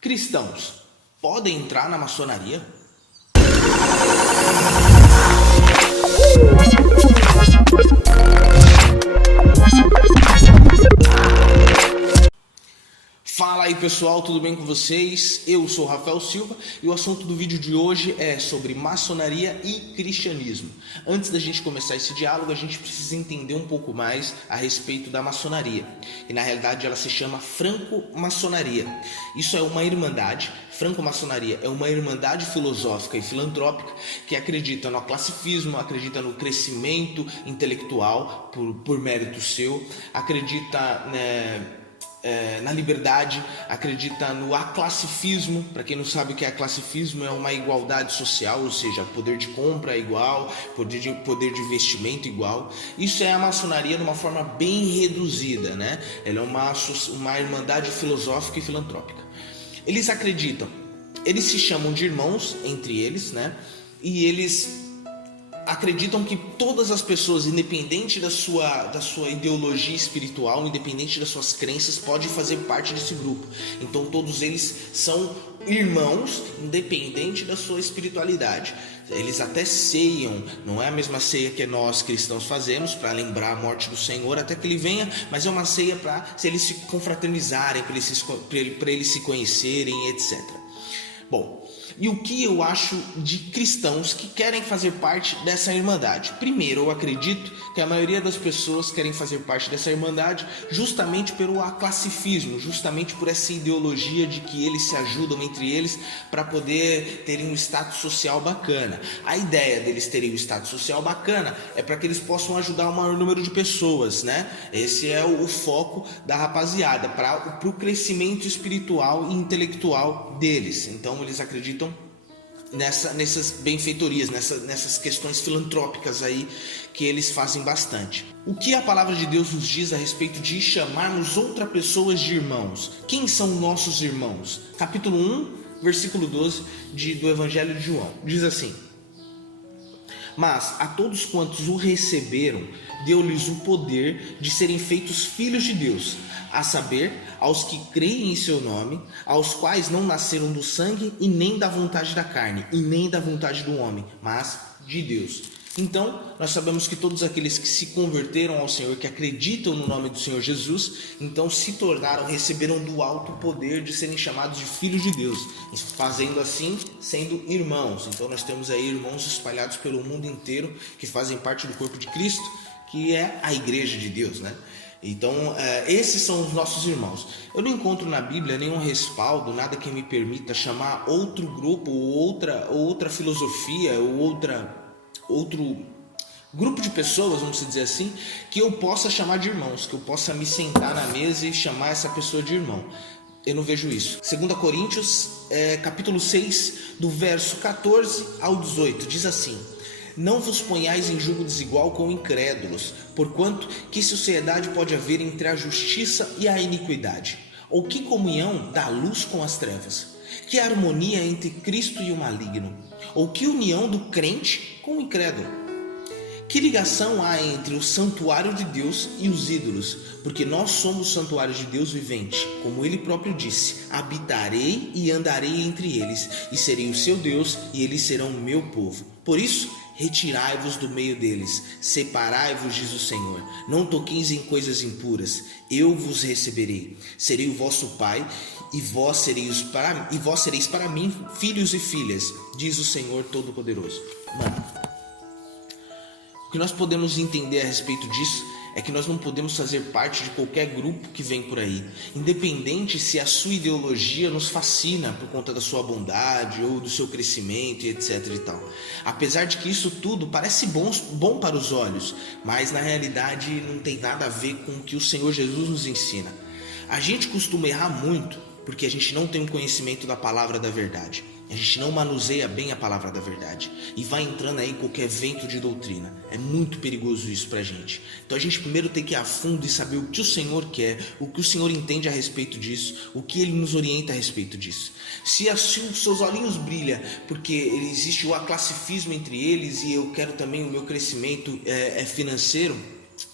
Cristãos podem entrar na maçonaria? Fala aí pessoal, tudo bem com vocês? Eu sou o Rafael Silva e o assunto do vídeo de hoje é sobre maçonaria e cristianismo. Antes da gente começar esse diálogo, a gente precisa entender um pouco mais a respeito da maçonaria. E na realidade ela se chama franco-maçonaria. Isso é uma irmandade, franco-maçonaria é uma irmandade filosófica e filantrópica que acredita no classifismo, acredita no crescimento intelectual por mérito seu, acredita na liberdade, acredita no aclassifismo. Para quem não sabe o que é aclassifismo, é uma igualdade social, ou seja, poder de compra é igual, poder de investimento igual. Isso é a maçonaria de uma forma bem reduzida, né? Ela é uma irmandade filosófica e filantrópica. Eles acreditam, eles se chamam de irmãos entre eles, né? E eles acreditam que todas as pessoas, independente da sua ideologia espiritual, independente das suas crenças, podem fazer parte desse grupo. Então todos eles são irmãos, independente da sua espiritualidade. Eles até ceiam, não é a mesma ceia que nós cristãos fazemos para lembrar a morte do Senhor até que ele venha, mas é uma ceia para eles se confraternizarem, para eles se conhecerem, etc. Bom, e o que eu acho de cristãos que querem fazer parte dessa irmandade? Primeiro, eu acredito que a maioria das pessoas querem fazer parte dessa irmandade justamente pelo aclassifismo, justamente por essa ideologia de que eles se ajudam entre eles para poder terem um status social bacana. A ideia deles terem um status social bacana é para que eles possam ajudar o maior número de pessoas, né? Esse é o foco da rapaziada, para o crescimento espiritual e intelectual deles. Então eles acreditam nessas benfeitorias, nessas questões filantrópicas aí que eles fazem bastante. O que a palavra de Deus nos diz a respeito de chamarmos outras pessoas de irmãos? Quem são nossos irmãos? Capítulo 1, versículo 12 do Evangelho de João. Diz assim: mas a todos quantos o receberam, deu-lhes o poder de serem feitos filhos de Deus, a saber, aos que creem em seu nome, aos quais não nasceram do sangue e nem da vontade da carne, e nem da vontade do homem, mas de Deus. Então, nós sabemos que todos aqueles que se converteram ao Senhor, que acreditam no nome do Senhor Jesus, então se tornaram, receberam do alto o poder de serem chamados de filhos de Deus, fazendo assim, sendo irmãos. Então nós temos aí irmãos espalhados pelo mundo inteiro, que fazem parte do corpo de Cristo, que é a igreja de Deus, né? Então, esses são os nossos irmãos. Eu não encontro na Bíblia nenhum respaldo, nada que me permita chamar outro grupo, ou outra filosofia, ou outro grupo de pessoas, vamos dizer assim, que eu possa chamar de irmãos, que eu possa me sentar na mesa e chamar essa pessoa de irmão. Eu não vejo isso. 2 Coríntios, capítulo 6, do verso 14 ao 18, diz assim: não vos ponhais em julgo desigual com incrédulos, porquanto que sociedade pode haver entre a justiça e a iniquidade? Ou que comunhão da luz com as trevas? Que harmonia entre Cristo e o maligno? Ou que união do crente com o incrédulo? Que ligação há entre o santuário de Deus e os ídolos? Porque nós somos o santuário de Deus vivente. Como ele próprio disse: habitarei e andarei entre eles, e serei o seu Deus, e eles serão o meu povo. Por isso, retirai-vos do meio deles, separai-vos, diz o Senhor. Não toqueis em coisas impuras, eu vos receberei. Serei o vosso pai, e vós sereis para mim filhos e filhas, diz o Senhor Todo-Poderoso. Mano, o que nós podemos entender a respeito disso é que nós não podemos fazer parte de qualquer grupo que vem por aí, independente se a sua ideologia nos fascina por conta da sua bondade ou do seu crescimento e etc e tal. Apesar de que isso tudo parece bom para os olhos, mas na realidade não tem nada a ver com o que o Senhor Jesus nos ensina. A gente costuma errar muito porque a gente não tem um conhecimento da palavra da verdade. A gente não manuseia bem a palavra da verdade e vai entrando aí qualquer vento de doutrina. É muito perigoso isso pra gente. Então a gente primeiro tem que ir a fundo e saber o que o Senhor quer, o que o Senhor entende a respeito disso, o que Ele nos orienta a respeito disso. Se assim os seus olhinhos brilham porque existe o aclassifismo entre eles e eu quero também o meu crescimento financeiro,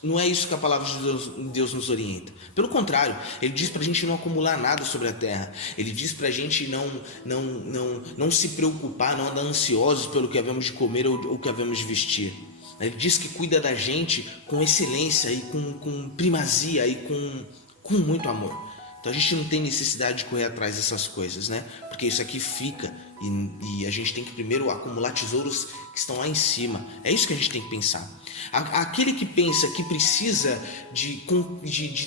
Não é isso que a palavra de Deus nos orienta. Pelo contrário, ele diz para a gente não acumular nada sobre a terra. Ele diz para a gente não se preocupar, não andar ansiosos pelo que havemos de comer ou o que havemos de vestir. Ele diz que cuida da gente com excelência e com primazia e com muito amor. Então a gente não tem necessidade de correr atrás dessas coisas, né? Porque isso aqui fica e a gente tem que primeiro acumular tesouros que estão lá em cima. É isso que a gente tem que pensar. Aquele que pensa que precisa de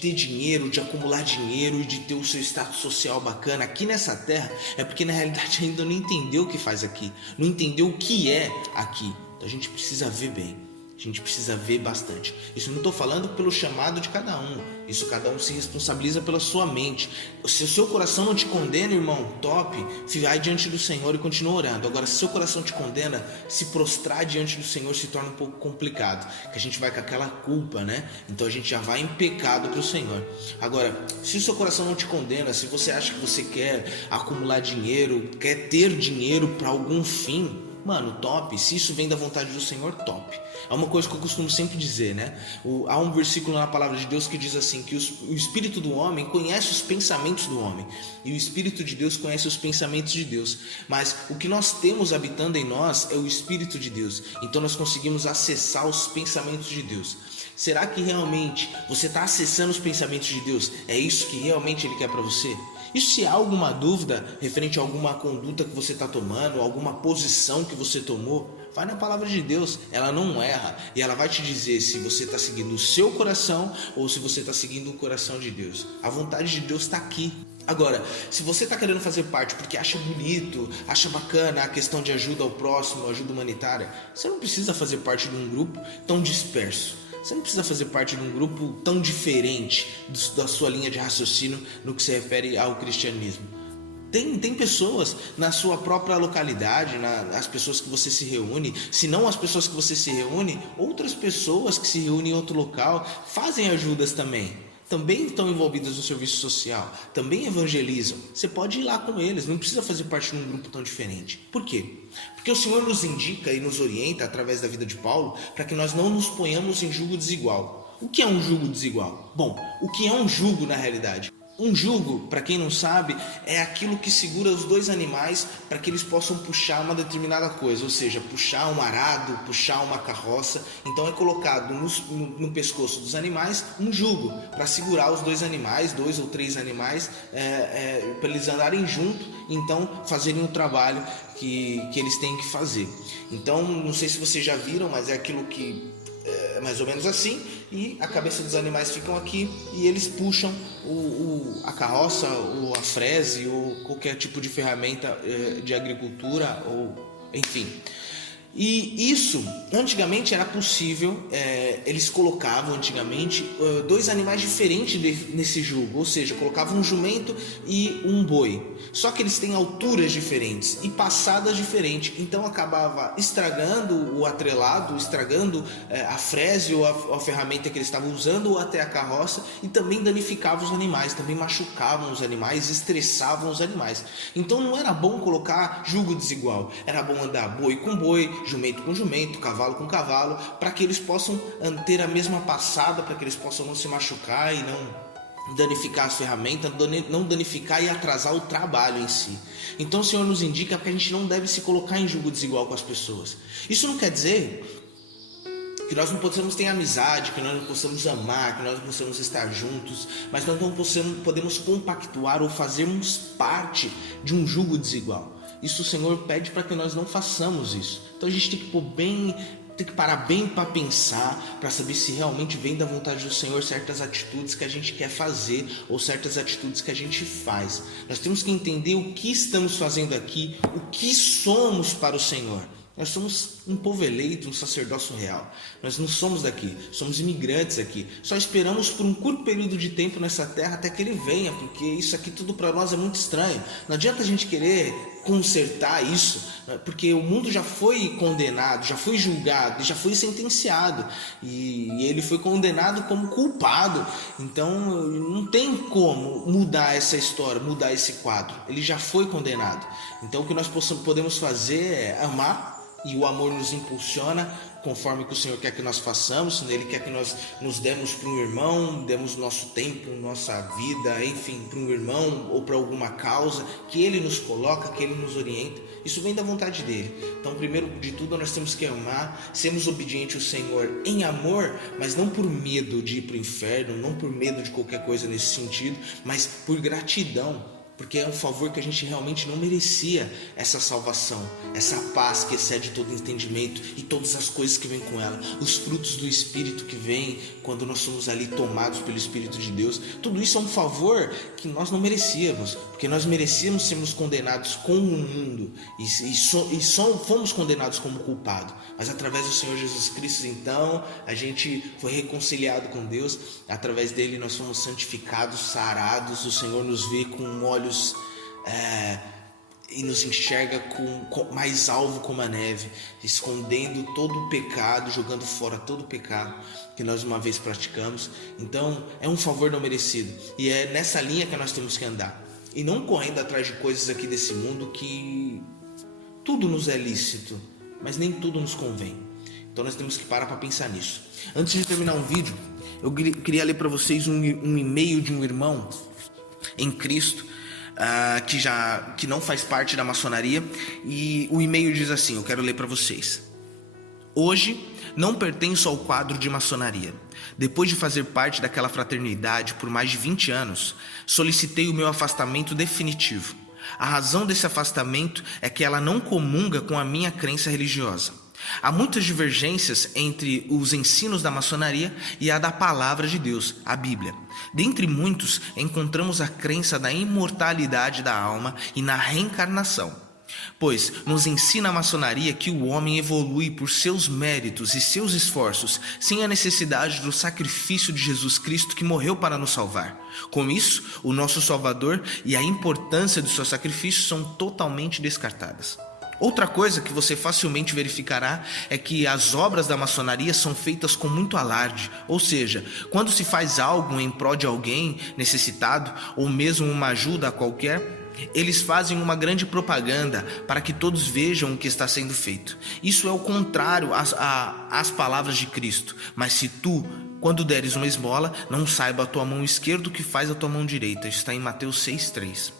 ter dinheiro, de acumular dinheiro e de ter o seu status social bacana aqui nessa terra, é porque na realidade ainda não entendeu o que faz aqui, não entendeu o que é aqui. Então a gente precisa ver bem. A gente precisa ver bastante. Isso eu não estou falando pelo chamado de cada um. Isso cada um se responsabiliza pela sua mente. Se o seu coração não te condena, irmão, top, vai diante do Senhor e continua orando. Agora, se o seu coração te condena, se prostrar diante do Senhor se torna um pouco complicado, que a gente vai com aquela culpa, né? Então a gente já vai em pecado para o Senhor. Agora, se o seu coração não te condena, se você acha que você quer acumular dinheiro, quer ter dinheiro para algum fim, mano, top. Se isso vem da vontade do Senhor, top. É uma coisa que eu costumo sempre dizer, né? Há um versículo na palavra de Deus que diz assim, que o Espírito do homem conhece os pensamentos do homem, e o Espírito de Deus conhece os pensamentos de Deus. Mas o que nós temos habitando em nós é o Espírito de Deus. Então nós conseguimos acessar os pensamentos de Deus. Será que realmente você está acessando os pensamentos de Deus? É isso que realmente Ele quer para você? E se há alguma dúvida referente a alguma conduta que você está tomando, alguma posição que você tomou, vai na palavra de Deus, ela não erra. E ela vai te dizer se você está seguindo o seu coração ou se você está seguindo o coração de Deus. A vontade de Deus está aqui. Agora, se você está querendo fazer parte porque acha bonito, acha bacana a questão de ajuda ao próximo, ajuda humanitária, você não precisa fazer parte de um grupo tão disperso. Você não precisa fazer parte de um grupo tão diferente da sua linha de raciocínio no que se refere ao cristianismo. Tem pessoas na sua própria localidade, as pessoas que você se reúne, se não as pessoas que você se reúne, outras pessoas que se reúnem em outro local fazem ajudas também estão envolvidas no serviço social, também evangelizam. Você pode ir lá com eles, não precisa fazer parte de um grupo tão diferente. Por quê? Porque o Senhor nos indica e nos orienta através da vida de Paulo para que nós não nos ponhamos em jugo desigual. O que é um jugo desigual? Bom, o que é um jugo na realidade? Um jugo, para quem não sabe, é aquilo que segura os dois animais para que eles possam puxar uma determinada coisa, ou seja, puxar um arado, puxar uma carroça. Então é colocado no pescoço dos animais um jugo para segurar os dois animais, 2 ou 3 animais, para eles andarem junto, então fazerem o trabalho que eles têm que fazer. Então, não sei se vocês já viram, mas é aquilo que é mais ou menos assim, e a cabeça dos animais ficam aqui e eles puxam a carroça ou a frese ou qualquer tipo de ferramenta de agricultura, ou enfim. E isso, antigamente era possível, eles colocavam antigamente 2 animais diferentes nesse jugo, ou seja, colocavam um jumento e um boi, só que eles têm alturas diferentes e passadas diferentes, então acabava estragando o atrelado, estragando a frese ou a ferramenta que eles estavam usando, ou até a carroça, e também danificava os animais, também machucavam os animais, estressavam os animais. Então não era bom colocar jugo desigual, era bom andar boi com boi, jumento com jumento, cavalo com cavalo, para que eles possam ter a mesma passada, para que eles possam não se machucar e não danificar as ferramentas, não danificar e atrasar o trabalho em si. Então o Senhor nos indica que a gente não deve se colocar em jugo desigual com as pessoas. Isso não quer dizer que nós não possamos ter amizade, que nós não possamos amar, que nós não possamos estar juntos, mas nós não podemos compactuar ou fazermos parte de um jugo desigual. Isso o Senhor pede para que nós não façamos isso. Então a gente tem que parar bem para pensar, para saber se realmente vem da vontade do Senhor certas atitudes que a gente quer fazer ou certas atitudes que a gente faz. Nós temos que entender o que estamos fazendo aqui, o que somos para o Senhor. Nós somos um povo eleito, um sacerdócio real. Nós não somos daqui, somos imigrantes aqui. Só esperamos por um curto período de tempo nessa terra até que Ele venha, porque isso aqui tudo para nós é muito estranho. Não adianta a gente querer consertar isso, porque o mundo já foi condenado, já foi julgado, já foi sentenciado, e ele foi condenado como culpado. Então não tem como mudar essa história, mudar esse quadro. Ele já foi condenado. Então o que nós podemos fazer é amar E o amor nos impulsiona conforme que o Senhor quer que nós façamos. Ele quer que nós nos demos para um irmão, demos nosso tempo, nossa vida, enfim, para um irmão ou para alguma causa que Ele nos coloca, que Ele nos orienta. Isso vem da vontade dEle. Então, primeiro de tudo, nós temos que amar, sermos obedientes ao Senhor em amor, mas não por medo de ir para o inferno, não por medo de qualquer coisa nesse sentido, mas por gratidão. Porque é um favor que a gente realmente não merecia, essa salvação, essa paz que excede todo entendimento e todas as coisas que vêm com ela, os frutos do Espírito que vêm quando nós somos ali tomados pelo Espírito de Deus. Tudo isso é um favor que nós não merecíamos, porque nós merecíamos sermos condenados com o mundo fomos condenados como culpados, mas através do Senhor Jesus Cristo, então, a gente foi reconciliado com Deus, através dele nós fomos santificados, sarados, o Senhor nos vê com olhos e nos enxerga com mais alvo como a neve, escondendo todo o pecado, jogando fora todo o pecado que nós uma vez praticamos. Então é um favor não merecido, e é nessa linha que nós temos que andar, e não correndo atrás de coisas aqui desse mundo, que tudo nos é lícito, mas nem tudo nos convém. Então nós temos que parar para pensar nisso. Antes de terminar um vídeo, eu queria ler para vocês um e-mail de um irmão em Cristo, que não faz parte da maçonaria, e o e-mail diz assim, eu quero ler para vocês. Hoje não pertenço ao quadro de maçonaria. Depois de fazer parte daquela fraternidade por mais de 20 anos, solicitei o meu afastamento definitivo. A razão desse afastamento é que ela não comunga com a minha crença religiosa. Há muitas divergências entre os ensinos da maçonaria e a da palavra de Deus, a Bíblia. Dentre muitos, encontramos a crença da imortalidade da alma e na reencarnação, pois nos ensina a maçonaria que o homem evolui por seus méritos e seus esforços, sem a necessidade do sacrifício de Jesus Cristo que morreu para nos salvar. Com isso, o nosso Salvador e a importância do seu sacrifício são totalmente descartadas. Outra coisa que você facilmente verificará é que as obras da maçonaria são feitas com muito alarde, ou seja, quando se faz algo em prol de alguém necessitado ou mesmo uma ajuda a qualquer, eles fazem uma grande propaganda para que todos vejam o que está sendo feito. Isso é o contrário às palavras de Cristo. Mas se tu, quando deres uma esmola, não saiba a tua mão esquerda o que faz a tua mão direita. Isso está em Mateus 6,3.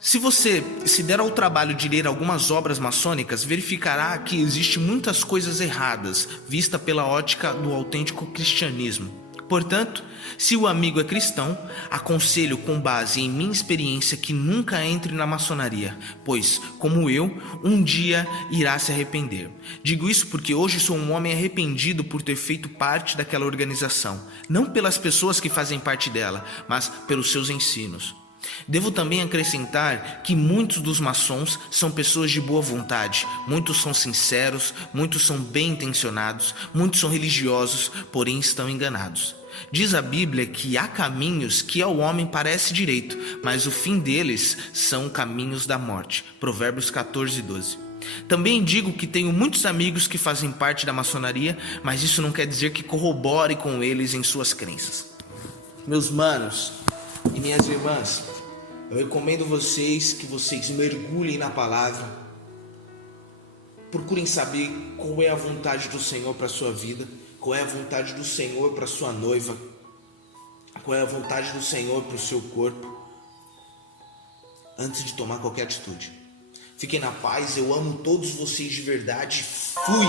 Se você se der ao trabalho de ler algumas obras maçônicas, verificará que existem muitas coisas erradas, vista pela ótica do autêntico cristianismo. Portanto, se o amigo é cristão, aconselho com base em minha experiência que nunca entre na maçonaria, pois, como eu, um dia irá se arrepender. Digo isso porque hoje sou um homem arrependido por ter feito parte daquela organização, não pelas pessoas que fazem parte dela, mas pelos seus ensinos. Devo também acrescentar que muitos dos maçons são pessoas de boa vontade, muitos são sinceros, muitos são bem intencionados, muitos são religiosos, porém estão enganados. Diz a Bíblia que há caminhos que ao homem parece direito, mas o fim deles são caminhos da morte. Provérbios 14:12. Também digo que tenho muitos amigos que fazem parte da maçonaria, mas isso não quer dizer que corrobore com eles em suas crenças. Meus manos e minhas irmãs, eu recomendo vocês que vocês mergulhem na palavra, procurem saber qual é a vontade do Senhor para a sua vida, qual é a vontade do Senhor para a sua noiva, qual é a vontade do Senhor para o seu corpo, antes de tomar qualquer atitude. Fiquem na paz, eu amo todos vocês de verdade. Fui!